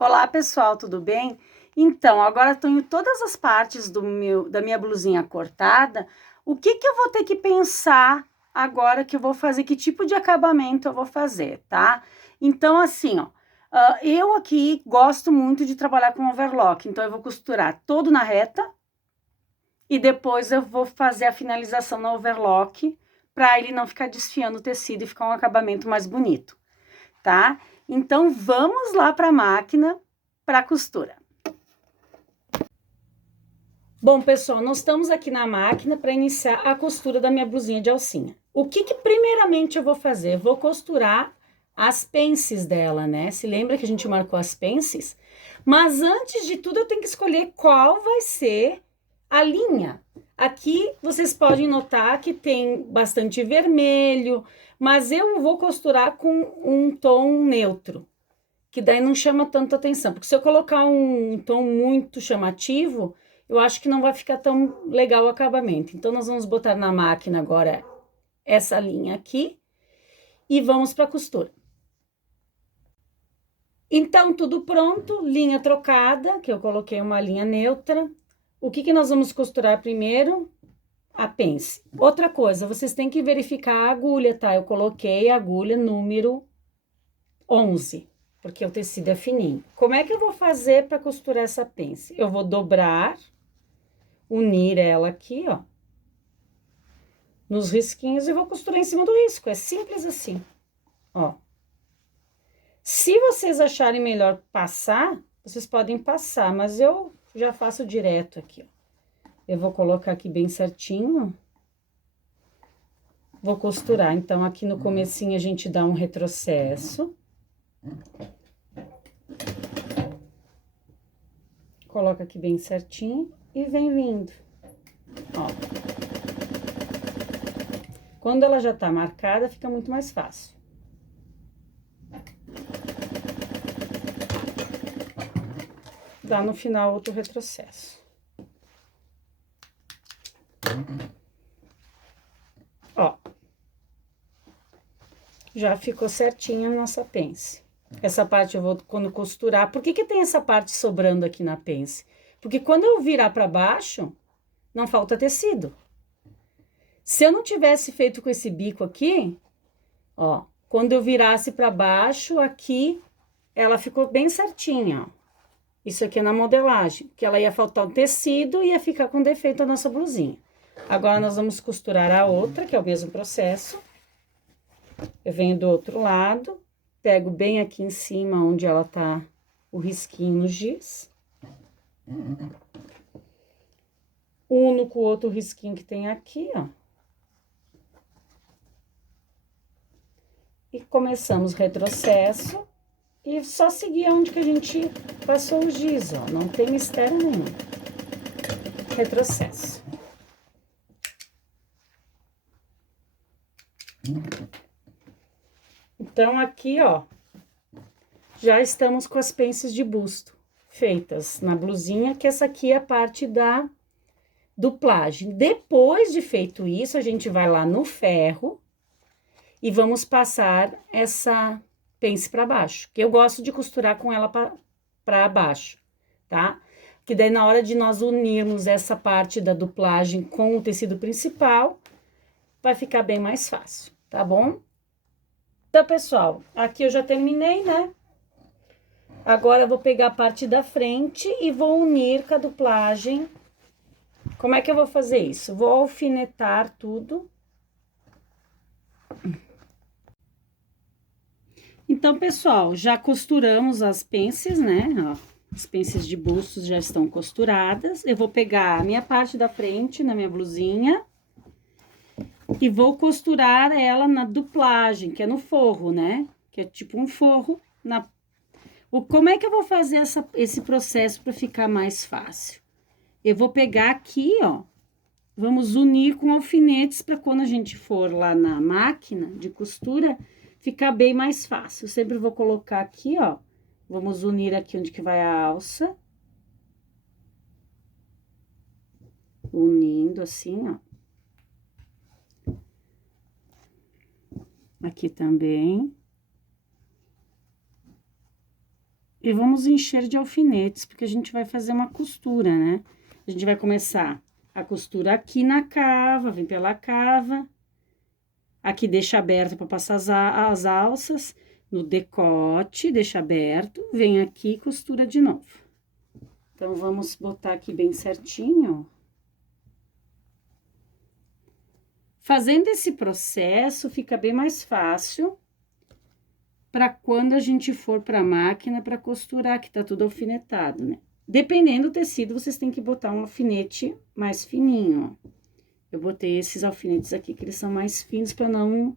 Olá pessoal, tudo bem? Então, agora tenho todas as partes da minha blusinha cortada. O que eu vou ter que pensar agora que eu vou fazer? Que tipo de acabamento eu vou fazer, tá? Então, assim, ó, eu aqui gosto muito de trabalhar com overlock, então eu vou costurar todo na reta e depois eu vou fazer a finalização no overlock para ele não ficar desfiando o tecido e ficar um acabamento mais bonito, tá? Então, vamos lá para a máquina para costura. Bom, pessoal, nós estamos aqui na máquina para iniciar a costura da minha blusinha de alcinha. O que primeiramente eu vou fazer? Eu vou costurar as pences dela, né? Se lembra que a gente marcou as pences? Mas antes de tudo, eu tenho que escolher qual vai ser a linha. Aqui vocês podem notar que tem bastante vermelho, mas eu vou costurar com um tom neutro, que daí não chama tanto atenção, porque se eu colocar um tom muito chamativo, eu acho que não vai ficar tão legal o acabamento. Então, nós vamos botar na máquina agora essa linha aqui e vamos para a costura. Então, tudo pronto, linha trocada, que eu coloquei uma linha neutra. O que nós vamos costurar primeiro? A pence. Outra coisa, vocês têm que verificar a agulha, tá? Eu coloquei a agulha número 11. Porque o tecido é fininho. Como é que eu vou fazer para costurar essa pence? Eu vou dobrar, unir ela aqui, ó, nos risquinhos e vou costurar em cima do risco. É simples assim, ó. Se vocês acharem melhor passar, vocês podem passar, mas eu já faço direto aqui, ó. Eu vou colocar aqui bem certinho. Vou costurar. Então, aqui no comecinho a gente dá um retrocesso. Coloca aqui bem certinho e vem vindo, ó. Quando ela já tá marcada, fica muito mais fácil. Dá no final outro retrocesso. Ó. Já ficou certinha a nossa pence. Essa parte eu vou, quando costurar... Por que tem essa parte sobrando aqui na pence? Porque quando eu virar para baixo, não falta tecido. Se eu não tivesse feito com esse bico aqui, ó, quando eu virasse para baixo, aqui, ela ficou bem certinha, ó. Isso aqui é na modelagem, que ela ia faltar o tecido e ia ficar com defeito a nossa blusinha. Agora, nós vamos costurar a outra, que é o mesmo processo. Eu venho do outro lado, pego bem aqui em cima, onde ela tá, o risquinho no giz. Uno com o outro risquinho que tem aqui, ó. E começamos o retrocesso. E só seguir onde que a gente passou o giz, ó. Não tem mistério nenhum. Retrocesso. Então, aqui, ó, já estamos com as pences de busto feitas na blusinha, que essa aqui é a parte da duplagem. Depois de feito isso, a gente vai lá no ferro e vamos passar essa pence para baixo, que eu gosto de costurar com ela para baixo, tá? Que daí na hora de nós unirmos essa parte da duplagem com o tecido principal, vai ficar bem mais fácil, tá bom? Então, pessoal, aqui eu já terminei, né? Agora eu vou pegar a parte da frente e vou unir com a duplagem. Como é que eu vou fazer isso? Vou alfinetar tudo. Então, pessoal, já costuramos as pences, né? Ó, as pences de bustos já estão costuradas. Eu vou pegar a minha parte da frente na minha blusinha e vou costurar ela na duplagem, que é no forro, né? Que é tipo um forro. Como é que eu vou fazer esse processo para ficar mais fácil? Eu vou pegar aqui, ó, vamos unir com alfinetes para quando a gente for lá na máquina de costura, ficar bem mais fácil. Eu sempre vou colocar aqui, ó, vamos unir aqui onde que vai a alça. Unindo assim, ó. Aqui também. E vamos encher de alfinetes, porque a gente vai fazer uma costura, né? A gente vai começar a costura aqui na cava, vem pela cava. Aqui deixa aberto para passar as alças. No decote, deixa aberto. Vem aqui e costura de novo. Então, vamos botar aqui bem certinho, ó. Fazendo esse processo, fica bem mais fácil para quando a gente for para a máquina para costurar, que tá tudo alfinetado, né? Dependendo do tecido, vocês têm que botar um alfinete mais fininho, ó. Eu botei esses alfinetes aqui, que eles são mais finos para não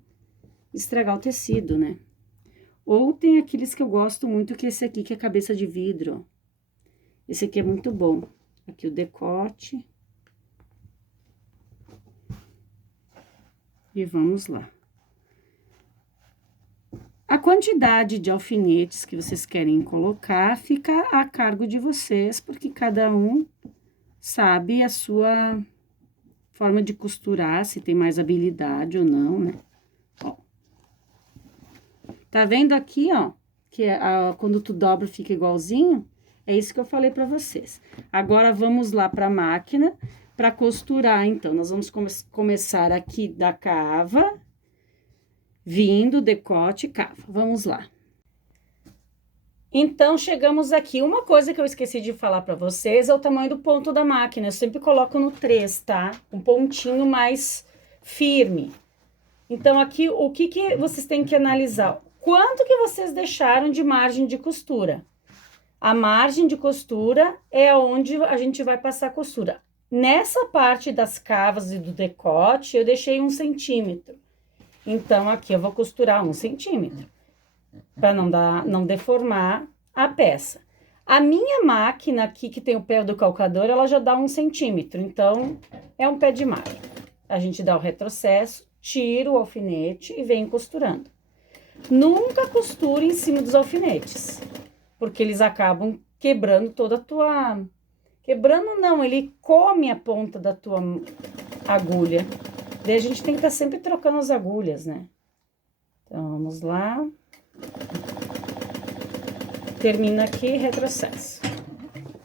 estragar o tecido, né? Ou tem aqueles que eu gosto muito, que é esse aqui, que é cabeça de vidro, ó. Esse aqui é muito bom. Aqui o decote. E vamos lá. A quantidade de alfinetes que vocês querem colocar fica a cargo de vocês, porque cada um sabe a sua forma de costurar, se tem mais habilidade ou não, né? Ó. Tá vendo aqui, ó, que quando tu dobra fica igualzinho? É isso que eu falei pra vocês. Agora, vamos lá pra máquina pra costurar, então. Nós vamos começar aqui da cava, vindo, decote, cava. Vamos lá. Então, chegamos aqui. Uma coisa que eu esqueci de falar pra vocês é o tamanho do ponto da máquina. Eu sempre coloco no 3, tá? Um pontinho mais firme. Então, aqui, o que vocês têm que analisar? Quanto que vocês deixaram de margem de costura? A margem de costura é onde a gente vai passar a costura. Nessa parte das cavas e do decote, eu deixei 1 centímetro. Então, aqui eu vou costurar 1 centímetro, para não deformar a peça. A minha máquina aqui, que tem o pé do calcador, ela já dá 1 centímetro, então, é um pé de máquina. A gente dá o retrocesso, tira o alfinete e vem costurando. Nunca costure em cima dos alfinetes, porque eles acabam quebrando toda a tua... Quebrando não, ele come a ponta da tua agulha. Daí a gente tem que estar sempre trocando as agulhas, né? Então, vamos lá. Termina aqui, retrocesso.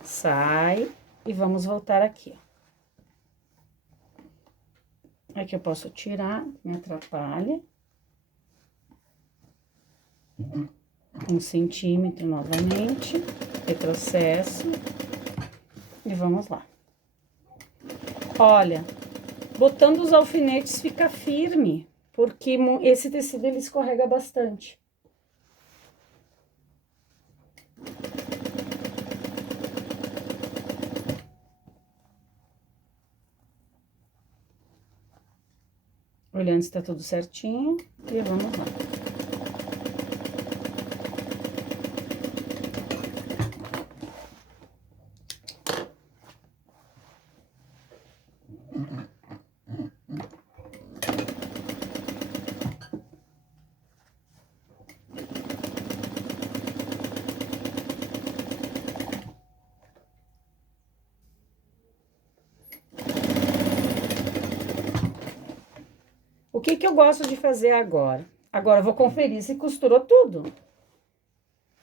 Sai e vamos voltar aqui, ó. Aqui eu posso tirar, me atrapalha. 1 centímetro novamente, retrocesso. E vamos lá. Olha, botando os alfinetes fica firme, porque esse tecido ele escorrega bastante. Olhando se tá tudo certinho, e vamos lá. O que eu gosto de fazer agora? Agora eu vou conferir se costurou tudo.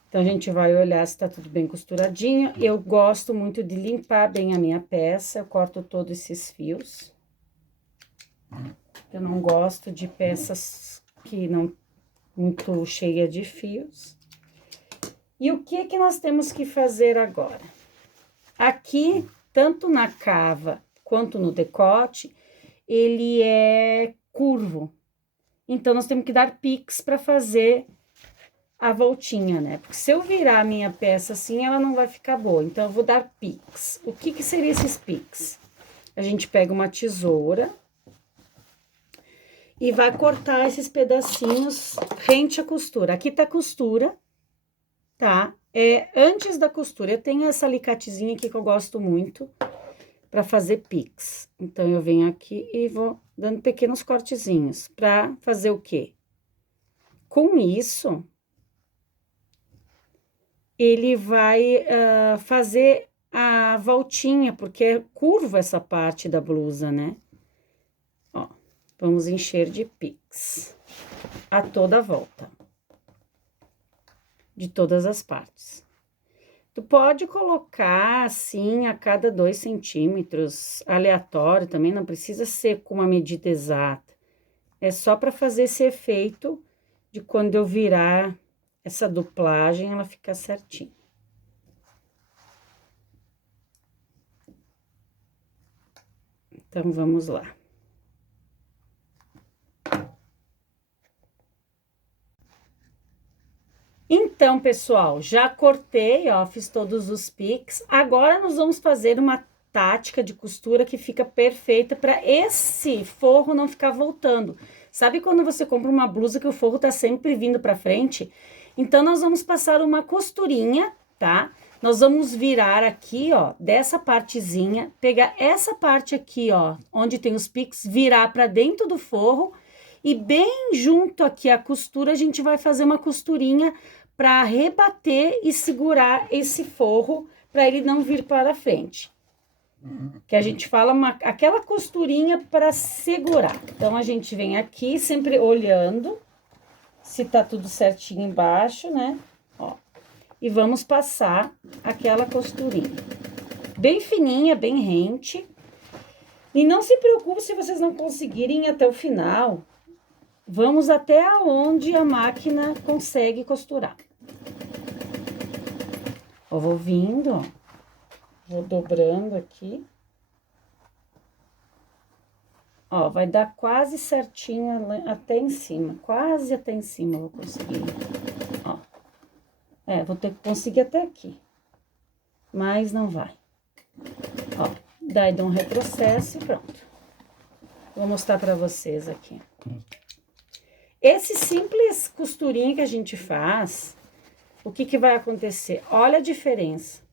Então, a gente vai olhar se tá tudo bem costuradinho. Eu gosto muito de limpar bem a minha peça. Eu corto todos esses fios. Eu não gosto de peças que não muito cheia de fios. E o que nós temos que fazer agora? Aqui, tanto na cava quanto no decote, ele é curvo. Então, nós temos que dar piques para fazer a voltinha, né? Porque se eu virar a minha peça assim, ela não vai ficar boa. Então, eu vou dar piques. O que seria esses piques? A gente pega uma tesoura e vai cortar esses pedacinhos rente à costura. Aqui tá a costura, tá? Antes da costura, eu tenho essa alicatezinha aqui que eu gosto muito para fazer piques. Então, eu venho aqui e vou dando pequenos cortezinhos para fazer o quê? Com isso, ele vai fazer a voltinha, porque é curva essa parte da blusa, né? Ó, vamos encher de piques a toda a volta, de todas as partes. Tu pode colocar, assim, a cada 2 centímetros, aleatório também, não precisa ser com uma medida exata. É só para fazer esse efeito de quando eu virar essa duplagem, ela ficar certinha. Então, vamos lá. Então, pessoal, já cortei, ó, fiz todos os piques. Agora, nós vamos fazer uma tática de costura que fica perfeita para esse forro não ficar voltando. Sabe quando você compra uma blusa que o forro tá sempre vindo para frente? Então, nós vamos passar uma costurinha, tá? Nós vamos virar aqui, ó, dessa partezinha, pegar essa parte aqui, ó, onde tem os piques, virar para dentro do forro. E bem junto aqui a costura, a gente vai fazer uma costurinha para rebater e segurar esse forro para ele não vir para frente. Que a gente fala aquela costurinha para segurar. Então, a gente vem aqui sempre olhando se tá tudo certinho embaixo, né? Ó. E vamos passar aquela costurinha. Bem fininha, bem rente. E não se preocupe se vocês não conseguirem ir até o final. Vamos até onde a máquina consegue costurar. Eu vou vindo, ó. Vou dobrando aqui. Ó, vai dar quase certinho até em cima. Quase até em cima eu vou conseguir. Ó. É, vou ter que conseguir até aqui. Mas não vai. Ó, daí dá um retrocesso e pronto. Vou mostrar pra vocês aqui. Esse simples costurinha que a gente faz, o que que vai acontecer? Olha a diferença.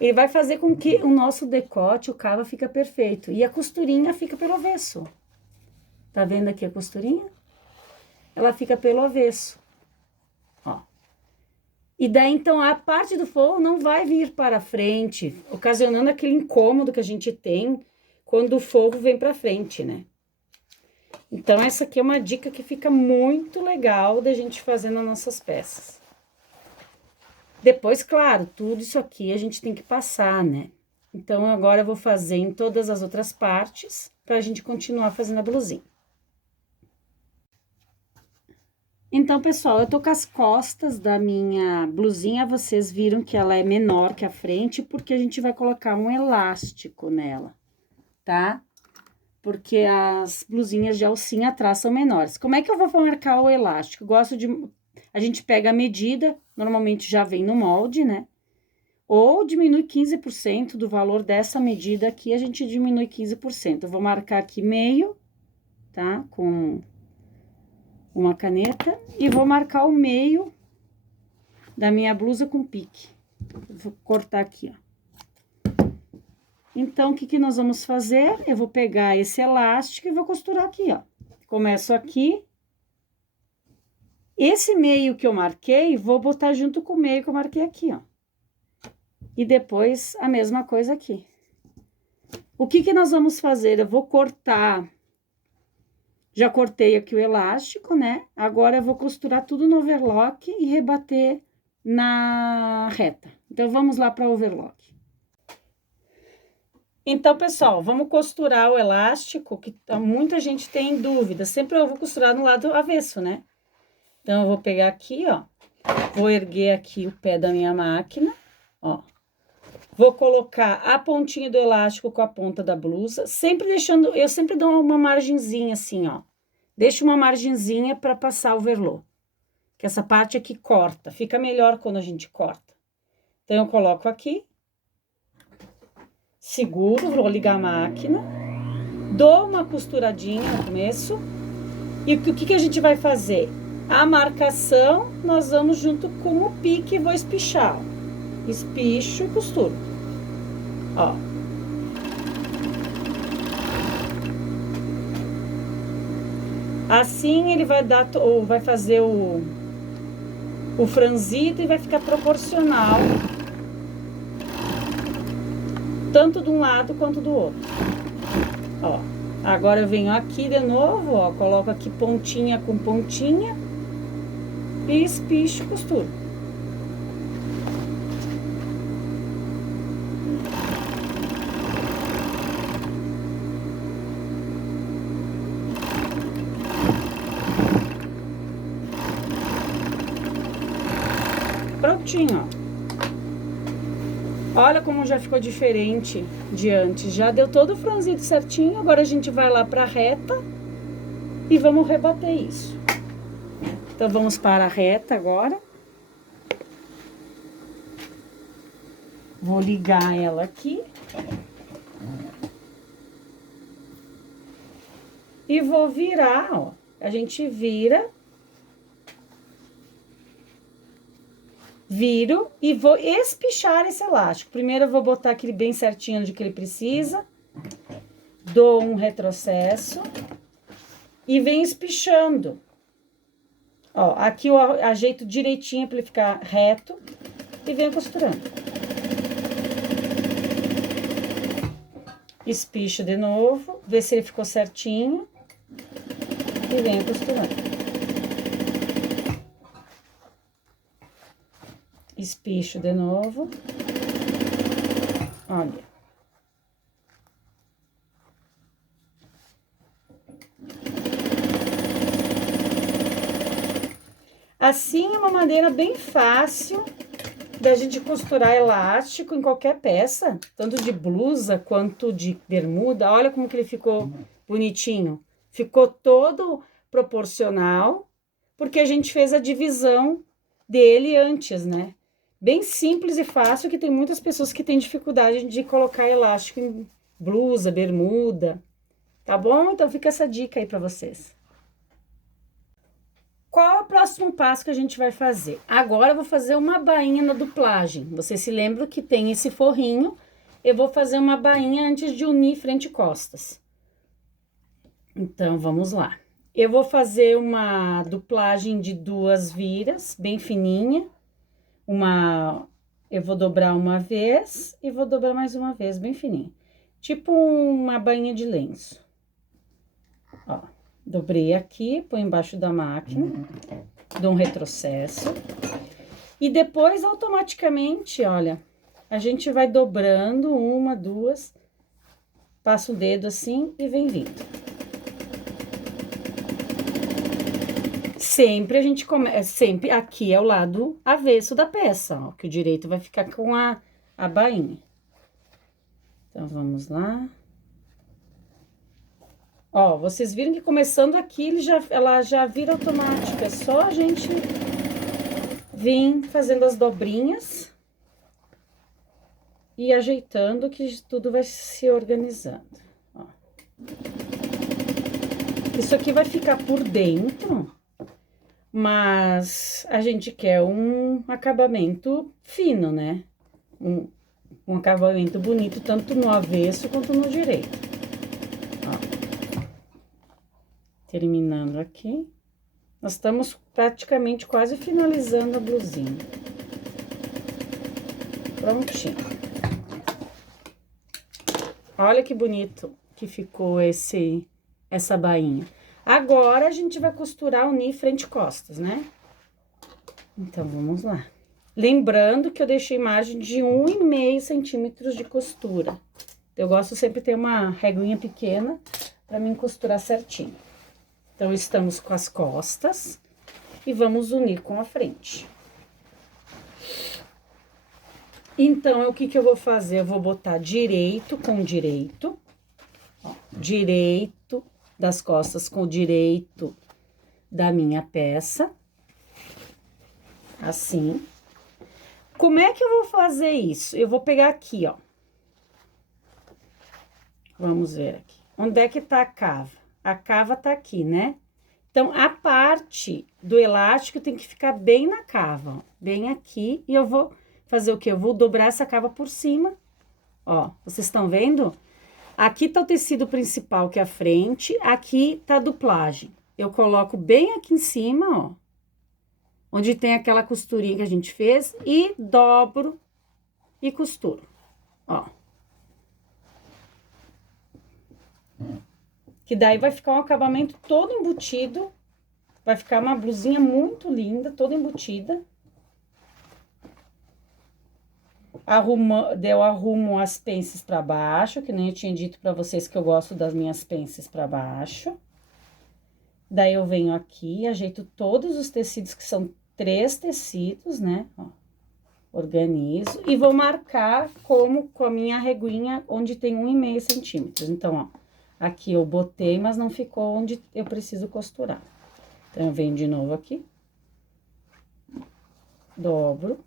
Ele vai fazer com que o nosso decote, o cava, fica perfeito. E a costurinha fica pelo avesso. Tá vendo aqui a costurinha? Ela fica pelo avesso. Ó. E daí, então, a parte do forro não vai vir para frente, ocasionando aquele incômodo que a gente tem quando o forro vem para frente, né? Então, essa aqui é uma dica que fica muito legal da gente fazer nas nossas peças. Depois, claro, tudo isso aqui a gente tem que passar, né? Então, agora eu vou fazer em todas as outras partes, pra gente continuar fazendo a blusinha. Então, pessoal, eu tô com as costas da minha blusinha, vocês viram que ela é menor que a frente, porque a gente vai colocar um elástico nela, tá? Porque as blusinhas de alcinha atrás são menores. Como é que eu vou marcar o elástico? Gosto de... A gente pega a medida, normalmente já vem no molde, né? Ou diminui 15% do valor dessa medida aqui, a gente diminui 15%. Eu vou marcar aqui meio, tá? Com uma caneta. E vou marcar o meio da minha blusa com pique. Vou cortar aqui, ó. Então, o que que nós vamos fazer? Eu vou pegar esse elástico e vou costurar aqui, ó. Começo aqui. Esse meio que eu marquei, vou botar junto com o meio que eu marquei aqui, ó. E depois, a mesma coisa aqui. O que que nós vamos fazer? Eu vou cortar... Já cortei aqui o elástico, né? Agora, eu vou costurar tudo no overlock e rebater na reta. Então, vamos lá para o overlock. Então, pessoal, vamos costurar o elástico, que muita gente tem dúvida. Sempre eu vou costurar no lado avesso, né? Então, eu vou pegar aqui, ó. Vou erguer aqui o pé da minha máquina, ó. Vou colocar a pontinha do elástico com a ponta da blusa, sempre deixando... Eu sempre dou uma margenzinha assim, ó. Deixo uma margenzinha para passar o overlock. Que essa parte aqui corta, fica melhor quando a gente corta. Então, eu coloco aqui. Seguro, vou ligar a máquina, dou uma costuradinha no começo, e o que que a gente vai fazer? A marcação, nós vamos junto com o pique e vou espichar, ó. Espicho e costuro, ó. Assim, ele vai dar, ou vai fazer o franzido e vai ficar proporcional, tanto de um lado quanto do outro. Ó, agora eu venho aqui de novo, ó, coloco aqui pontinha com pontinha e espicho e costuro. Prontinho, ó. Olha como já ficou diferente de antes. Já deu todo o franzido certinho. Agora a gente vai lá pra reta e vamos rebater isso. Então, vamos para a reta agora. Vou ligar ela aqui. E vou virar, ó. A gente vira. Viro e vou espichar esse elástico. Primeiro eu vou botar aquele bem certinho onde que ele precisa. Dou um retrocesso. E venho espichando. Ó, aqui eu ajeito direitinho para ele ficar reto. E venho costurando. Espicho de novo. Vê se ele ficou certinho. E venho costurando. Espicho de novo. Olha. Assim é uma maneira bem fácil da gente costurar elástico em qualquer peça, tanto de blusa quanto de bermuda. Olha como que ele ficou bonitinho. Ficou todo proporcional, porque a gente fez a divisão dele antes, né? Bem simples e fácil, que tem muitas pessoas que têm dificuldade de colocar elástico em blusa, bermuda, tá bom? Então, fica essa dica aí pra vocês. Qual é o próximo passo que a gente vai fazer? Agora eu vou fazer uma bainha na duplagem. Vocês se lembram que tem esse forrinho? Eu vou fazer uma bainha antes de unir frente e costas. Então, vamos lá. Eu vou fazer uma duplagem de 2 viras, bem fininha. Eu vou dobrar uma vez e vou dobrar mais uma vez, bem fininho. Tipo uma bainha de lenço. Ó, dobrei aqui, põe embaixo da máquina, dou um retrocesso. E depois, automaticamente, olha, a gente vai dobrando 1, 2, passa o dedo assim e vem vindo. Sempre a gente começa, sempre aqui é o lado avesso da peça, ó, que o direito vai ficar com a bainha. Então, vamos lá. Ó, vocês viram que começando aqui, ela já vira automática, é só a gente vir fazendo as dobrinhas e ajeitando que tudo vai se organizando, ó. Isso aqui vai ficar por dentro, mas a gente quer um acabamento fino, né? Um acabamento bonito, tanto no avesso quanto no direito. Ó. Terminando aqui. Nós estamos praticamente quase finalizando a blusinha. Prontinho. Olha que bonito que ficou essa bainha. Agora, a gente vai costurar, unir frente e costas, né? Então, vamos lá. Lembrando que eu deixei margem de 1,5 centímetros de costura. Eu gosto sempre de ter uma reguinha pequena para mim costurar certinho. Então, estamos com as costas e vamos unir com a frente. Então, o que eu vou fazer? Eu vou botar direito com direito, ó, direito das costas com o direito da minha peça, assim. Como é que eu vou fazer isso? Eu vou pegar aqui, ó. Vamos ver aqui. Onde é que tá a cava? A cava tá aqui, né? Então, a parte do elástico tem que ficar bem na cava, ó, bem aqui. E eu vou fazer o quê? Eu vou dobrar essa cava por cima, ó. Vocês estão vendo? Aqui tá o tecido principal, que é a frente, aqui tá a duplagem. Eu coloco bem aqui em cima, ó, onde tem aquela costurinha que a gente fez, e dobro e costuro, ó. Que daí vai ficar um acabamento todo embutido, Vai ficar uma blusinha muito linda, toda embutida. Eu arrumo as pences pra baixo, que nem eu tinha dito pra vocês que eu gosto das minhas pences pra baixo. Daí, eu venho aqui, ajeito todos os tecidos, que são 3 tecidos, né? Ó, organizo e vou marcar como com a minha reguinha, onde tem 1,5 centímetros. Então, ó, aqui eu botei, mas não ficou onde eu preciso costurar. Então, eu venho de novo aqui, dobro.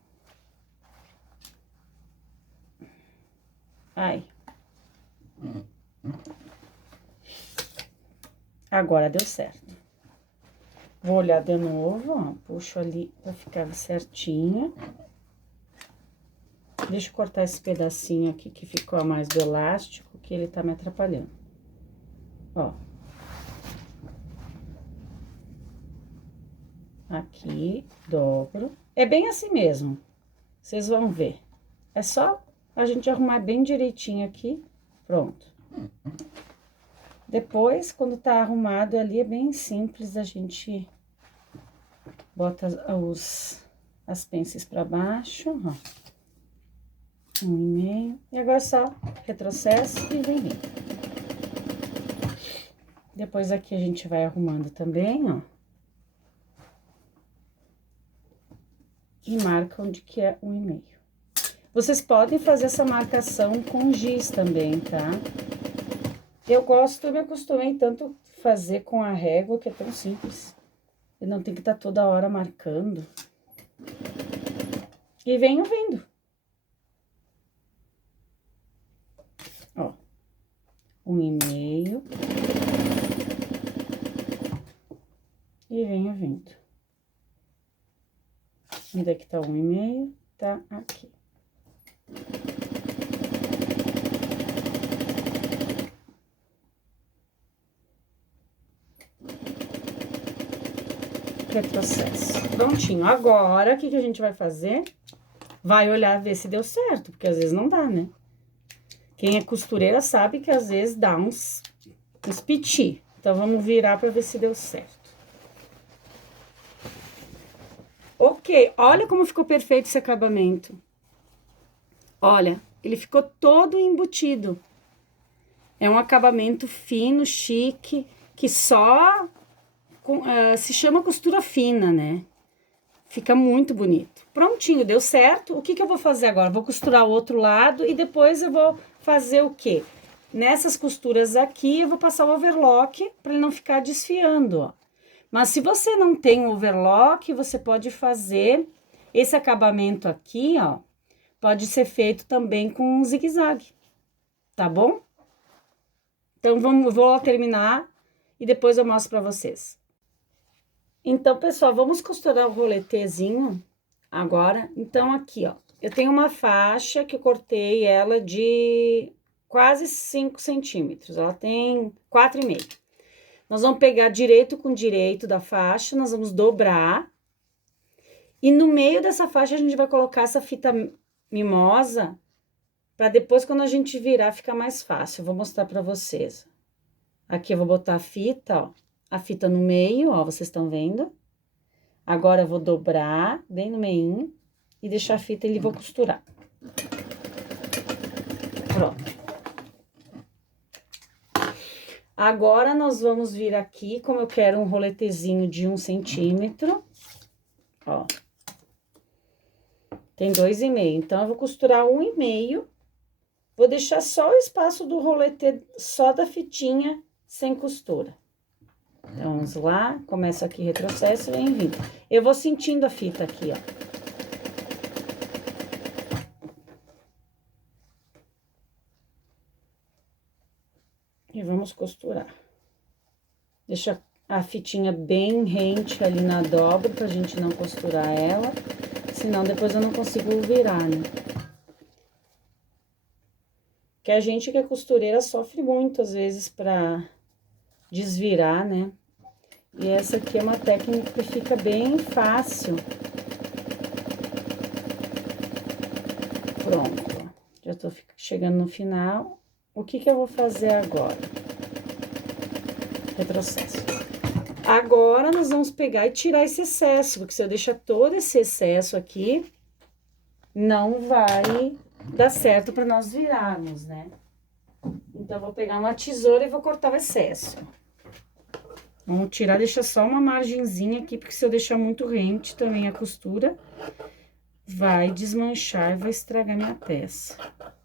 Ai. Agora deu certo. Vou olhar de novo, ó, puxo ali pra ficar certinho. Deixa eu cortar esse pedacinho aqui que ficou a mais do elástico, que ele tá me atrapalhando. Ó. Aqui, dobro. É bem assim mesmo, vocês vão ver. É só a gente arrumar bem direitinho aqui, pronto. Depois, quando tá arrumado ali, é bem simples, a gente bota as pences pra baixo, ó. 1,5. E agora só retrocesso e vem vindo. Depois aqui a gente vai arrumando também, ó. E marca onde que é 1,5. Vocês podem fazer essa marcação com giz também, tá? Eu me acostumei tanto fazer com a régua, que é tão simples. E não tem que estar toda hora marcando. E venho vindo. Ó, 1,5. E venho vindo. Onde é que tá 1,5? Tá aqui. Retrocesso. Prontinho. Agora, o que a gente vai fazer? Vai olhar, ver se deu certo, porque às vezes não dá, né? Quem é costureira sabe que às vezes dá uns piti. Então, vamos virar pra ver se deu certo. Ok, olha como ficou perfeito esse acabamento. Olha, ele ficou todo embutido. É um acabamento fino, chique, que só se chama costura fina, né? Fica muito bonito. Prontinho, deu certo. O que eu vou fazer agora? Vou costurar o outro lado e depois eu vou fazer o quê? Nessas costuras aqui, eu vou passar o overlock para ele não ficar desfiando, ó. Mas se você não tem o overlock, você pode fazer esse acabamento aqui, ó. Pode ser feito também com um zigue-zague, tá bom? Então, vou lá terminar e depois eu mostro pra vocês. Então, pessoal, vamos costurar o roletezinho agora. Então, aqui, ó, eu tenho uma faixa que eu cortei ela de quase 5 centímetros. Ela tem 4,5. Nós vamos pegar direito com direito da faixa, nós vamos dobrar. E no meio dessa faixa, a gente vai colocar essa fita mimosa, para depois, quando a gente virar, ficar mais fácil. Eu vou mostrar para vocês. Aqui eu vou botar a fita, ó. A fita no meio, ó, vocês estão vendo? Agora, eu vou dobrar bem no meio e deixar a fita e vou costurar. Pronto. Agora, nós vamos vir aqui, como eu quero um roletezinho de 1 centímetro, ó. Tem 2,5, então, eu vou costurar 1,5. Vou deixar só o espaço do rolete, só da fitinha, sem costura. Então, vamos lá, começo aqui, retrocesso e vem vindo. Eu vou sentindo a fita aqui, ó. E vamos costurar. Deixa a fitinha bem rente ali na dobra, pra gente não costurar ela. Senão, depois eu não consigo virar, né? Que a gente que é costureira sofre muito, às vezes, pra desvirar, né? E essa aqui é uma técnica que fica bem fácil. Pronto, ó. Já tô chegando no final. O que eu vou fazer agora? Retrocesso. Agora, nós vamos pegar e tirar esse excesso, porque se eu deixar todo esse excesso aqui, não vai dar certo para nós virarmos, né? Então, eu vou pegar uma tesoura e vou cortar o excesso. Vamos tirar, deixar só uma margenzinha aqui, porque se eu deixar muito rente também a costura, vai desmanchar e vai estragar minha peça,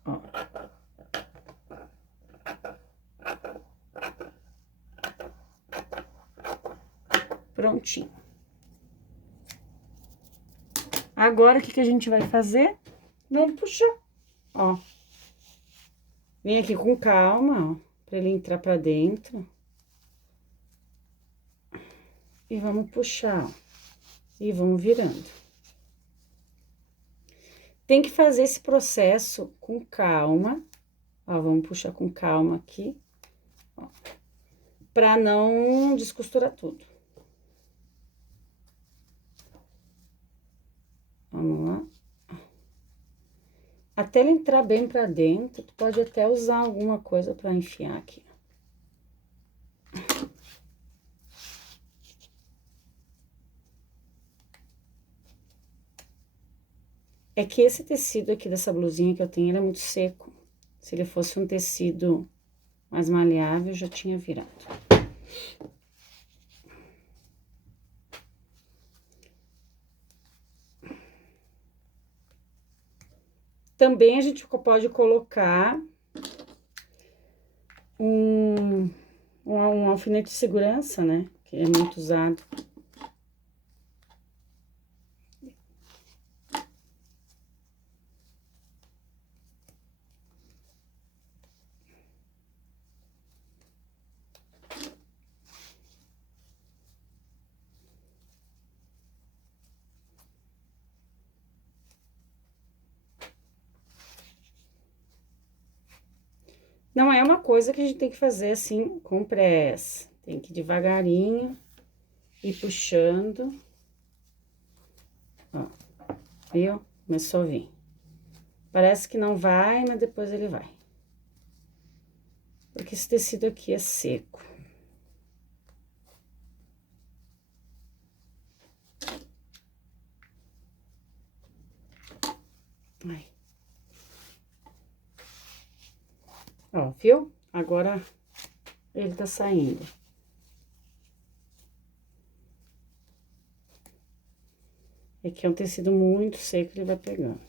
ó. Prontinho. Agora, o que que a gente vai fazer? Vamos puxar, ó. Vem aqui com calma, ó, pra ele entrar pra dentro. E vamos puxar, ó. E vamos virando. Tem que fazer esse processo com calma. Ó, vamos puxar com calma aqui, ó, pra não descosturar tudo. Vamos lá. Até ele entrar bem pra dentro, tu pode até usar alguma coisa pra enfiar aqui. É que esse tecido aqui dessa blusinha que eu tenho, ele é muito seco. Se ele fosse um tecido mais maleável, eu já tinha virado. Também a gente pode colocar um alfinete de segurança, né? Que é muito usado. Não é uma coisa que a gente tem que fazer assim com pressa. Tem que ir devagarinho, ir puxando. Ó, viu? Começou a vir. Parece que não vai, mas depois ele vai. Porque esse tecido aqui é seco. Ai. Ó, viu? Agora ele tá saindo. Aqui é um tecido muito seco, ele vai pegando.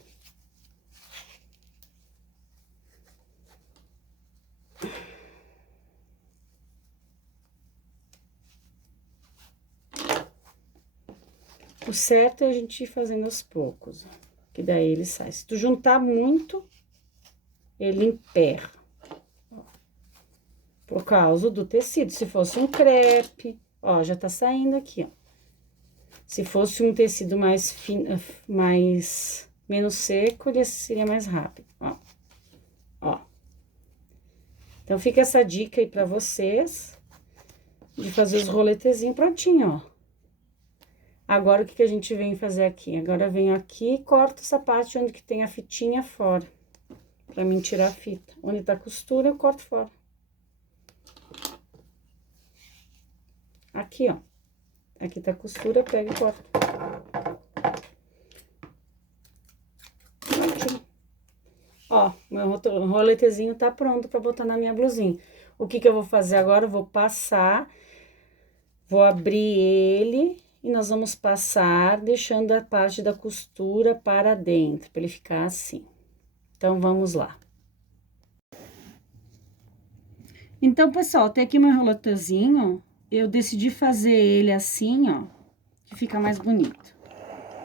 O certo é a gente ir fazendo aos poucos, ó, que daí ele sai. Se tu juntar muito, ele emperra. Ó, por causa do tecido. Se fosse um crepe, ó, já tá saindo aqui, ó. Se fosse um tecido mais fino, menos seco, ele seria mais rápido, ó. Ó. Então, fica essa dica aí pra vocês, de fazer os roletezinhos prontinho, ó. Agora, o que que a gente vem fazer aqui? Agora, eu venho aqui e corto essa parte onde que tem a fitinha fora, pra mim tirar a fita. Onde tá a costura, eu corto fora. Aqui, ó. Aqui tá a costura, eu pego e corto. Prontinho. Ó, meu roletezinho tá pronto pra botar na minha blusinha. O que que eu vou fazer agora? Eu vou passar, vou abrir ele e nós vamos passar deixando a parte da costura para dentro, pra ele ficar assim. Então, vamos lá. Então, pessoal, tem aqui meu roletezinho, eu decidi fazer ele assim, ó, que fica mais bonito.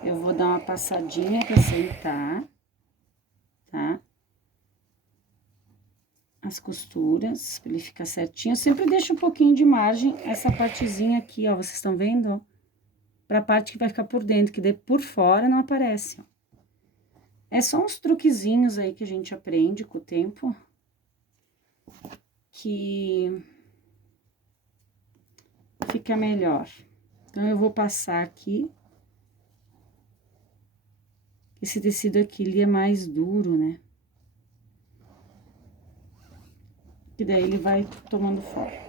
Eu vou dar uma passadinha pra sentar, tá? As costuras, pra ele ficar certinho. Eu sempre deixo um pouquinho de margem, essa partezinha aqui, ó, vocês estão vendo, ó? Pra parte que vai ficar por dentro, que daí por fora não aparece, ó. É só uns truquezinhos aí que a gente aprende com o tempo, que fica melhor. Então, eu vou passar aqui. Esse tecido aqui, ele é mais duro, né? E daí ele vai tomando forma.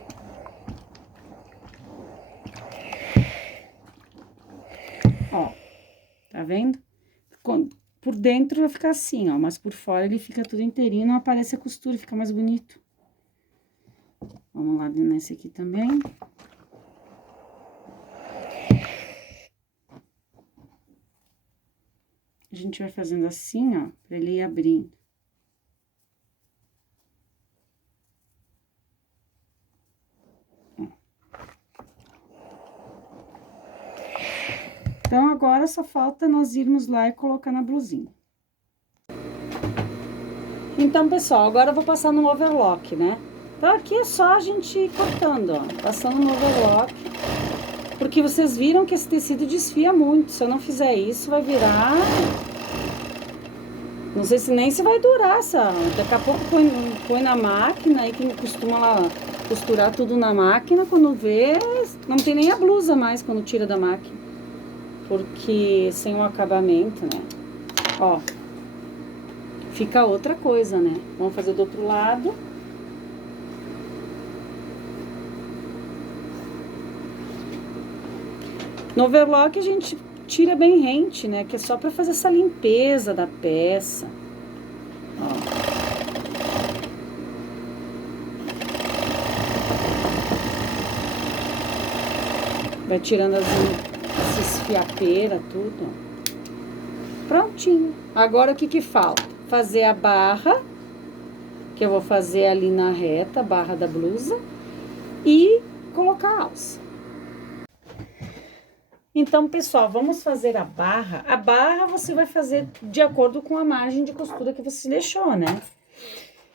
tá vendo? Por dentro vai ficar assim, ó, mas por fora ele fica tudo inteirinho, não aparece a costura, fica mais bonito. Vamos lá nesse aqui também. A gente vai fazendo assim, ó, pra ele ir abrindo. Então, agora só falta nós irmos lá e colocar na blusinha. Então, pessoal, agora eu vou passar no overlock, né? Então, aqui é só a gente ir cortando, ó, passando no overlock. Porque vocês viram que esse tecido desfia muito. Se eu não fizer isso, vai virar... Não sei se nem se vai durar essa... Daqui a pouco põe na máquina, aí quem costuma lá costurar tudo na máquina, quando vê, não tem nem a blusa mais quando tira da máquina. Porque sem o acabamento, né? Ó, fica outra coisa, né? Vamos fazer do outro lado. No overlock a gente tira bem rente, né? Que é só pra fazer essa limpeza da peça. Ó. Vai tirando essas fiapeiras, tudo. Prontinho. Agora o que que falta? Fazer a barra, que eu vou fazer ali na reta, a barra da blusa, e colocar a alça. Então, pessoal, vamos fazer a barra. A barra você vai fazer de acordo com a margem de costura que você deixou, né?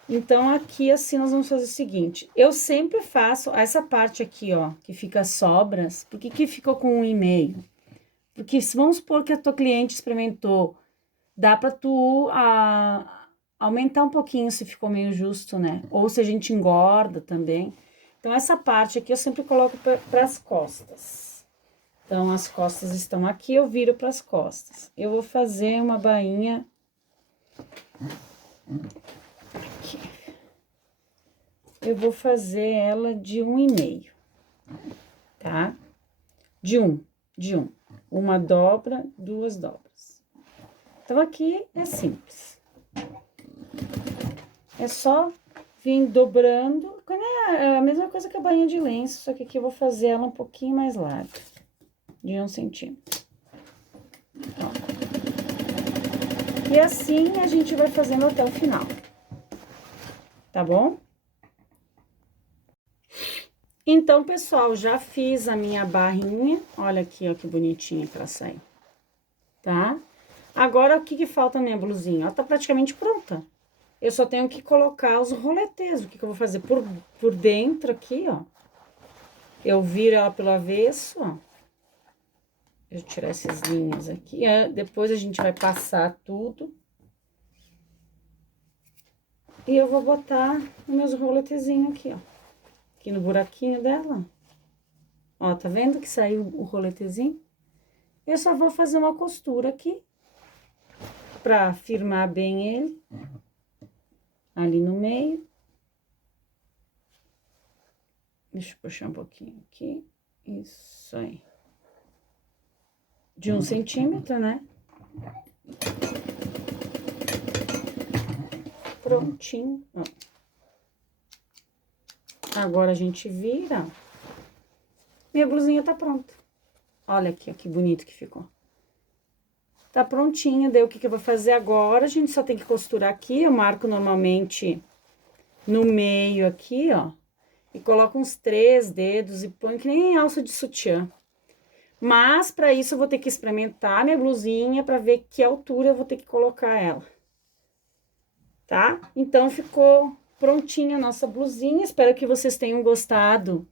Então, aqui, assim, nós vamos fazer o seguinte. Eu sempre faço essa parte aqui, ó, que fica sobras. Por que que ficou com 1,5? Porque vamos supor que a tua cliente experimentou, dá pra tu aumentar um pouquinho se ficou meio justo, né? Ou se a gente engorda também. Então, essa parte aqui eu sempre coloco para as costas. Então, as costas estão aqui, eu viro para as costas. Eu vou fazer uma bainha aqui. Eu vou fazer ela de 1,5, tá? De um. Uma dobra, 2 dobras. Então, aqui é simples. É só vir dobrando, é a mesma coisa que a bainha de lenço, só que aqui eu vou fazer ela um pouquinho mais larga, de 1 centímetro. Ó. E assim a gente vai fazendo até o final, tá bom? Então, pessoal, já fiz a minha barrinha, olha aqui, ó, que bonitinha que ela saiu, tá? Agora, o que que falta na minha blusinha? Ela tá praticamente pronta. Eu só tenho que colocar os roletês. O que que eu vou fazer? Por dentro aqui, ó. Eu viro ela pelo avesso, ó. Deixa eu tirar essas linhas aqui. Depois a gente vai passar tudo. E eu vou botar os meus roletezinhos aqui, ó. Aqui no buraquinho dela. Ó, tá vendo que saiu o roletezinho? Eu só vou fazer uma costura aqui. Pra firmar bem ele. Ali no meio. Deixa eu puxar um pouquinho aqui. Isso aí. De 1 centímetro, né? Prontinho, ó. Agora a gente vira. Minha blusinha tá pronta. Olha aqui, ó, que bonito que ficou. Tá prontinha, daí o que que eu vou fazer agora? A gente só tem que costurar aqui, eu marco normalmente no meio aqui, ó. E coloco uns 3 dedos e põe que nem alça de sutiã. Mas, pra isso, eu vou ter que experimentar minha blusinha pra ver que altura eu vou ter que colocar ela. Tá? Então, ficou prontinha a nossa blusinha. Espero que vocês tenham gostado.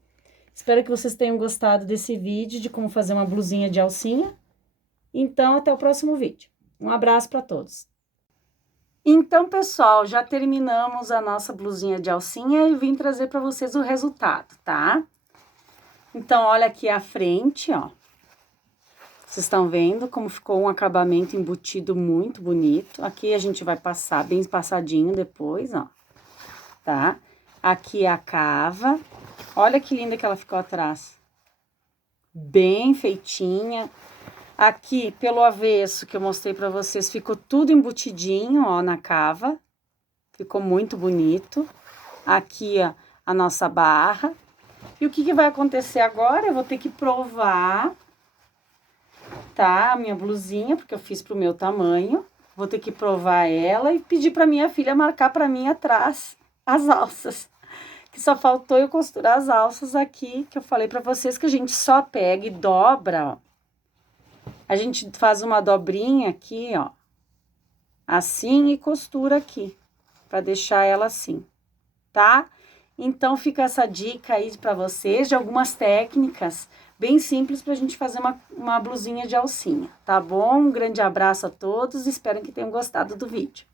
Espero que vocês tenham gostado desse vídeo de como fazer uma blusinha de alcinha. Então, até o próximo vídeo. Um abraço pra todos. Então, pessoal, já terminamos a nossa blusinha de alcinha e vim trazer pra vocês o resultado, tá? Então, olha aqui a frente, ó. Vocês estão vendo como ficou um acabamento embutido muito bonito. Aqui a gente vai passar bem passadinho depois, ó. Tá? Aqui a cava. Olha que linda que ela ficou atrás. Bem feitinha. Aqui, pelo avesso que eu mostrei pra vocês, ficou tudo embutidinho, ó, na cava. Ficou muito bonito. Aqui, ó, a nossa barra. E o que que vai acontecer agora? Eu vou ter que provar, tá? A minha blusinha, porque eu fiz pro meu tamanho. Vou ter que provar ela e pedir pra minha filha marcar pra mim atrás as alças. Que só faltou eu costurar as alças aqui, que eu falei pra vocês que a gente só pega e dobra, ó. A gente faz uma dobrinha aqui, ó, assim, e costura aqui, pra deixar ela assim, tá? Então, fica essa dica aí pra vocês de algumas técnicas bem simples pra gente fazer uma blusinha de alcinha, tá bom? Um grande abraço a todos, espero que tenham gostado do vídeo.